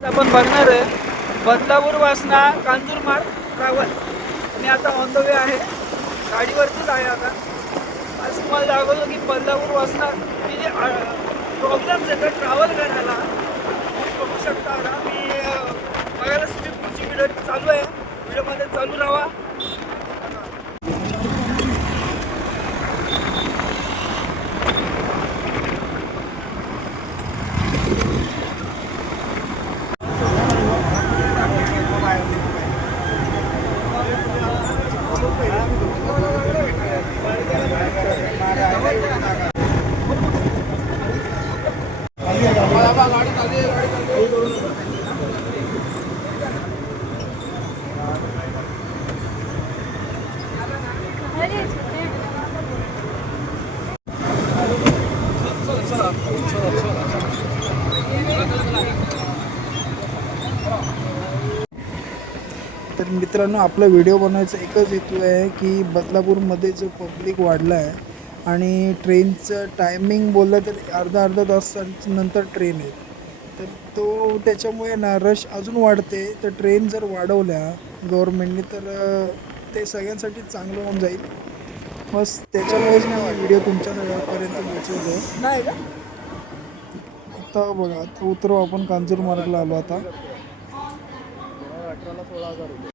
आपण बघणार आहे बदलापूर वासना कांजूरमार्ग ट्रॅव्हल. मी आता ऑन द वे आहे, गाडीवरतीच आहे. आता आज तुम्हाला दाखवतो की बदलापूर वासना की जे प्रॉब्लेम्स येतात ट्रॅव्हल करायला. बघू शकता आता मी बघायला स्पीड पुढची व्हिडिओ चालू आहे, व्हिडिओमध्ये चालू राहा. तर मित्रांनो, आपला व्हिडिओ बनवायचा एकच हेतू आहे की बदलापूरमध्ये जो पब्लिक वाढला आहे आणि ट्रेनचं टायमिंग बोललं तर अर्धा तास नंतर ट्रेन आहे. तर तो त्याच्यामुळे ना रश अजून वाढते. तर ट्रेन जर वाढवल्या गव्हर्मेंटने तर ते सगळ्यांसाठी चांगलं होऊन जाईल. बस त्याच्यामुळेच मी व्हिडिओ तुमच्यापर्यंत पोचवतो. नाही का आता बघा, आता उतरू आपण कांजूरमार्गला आलो आता.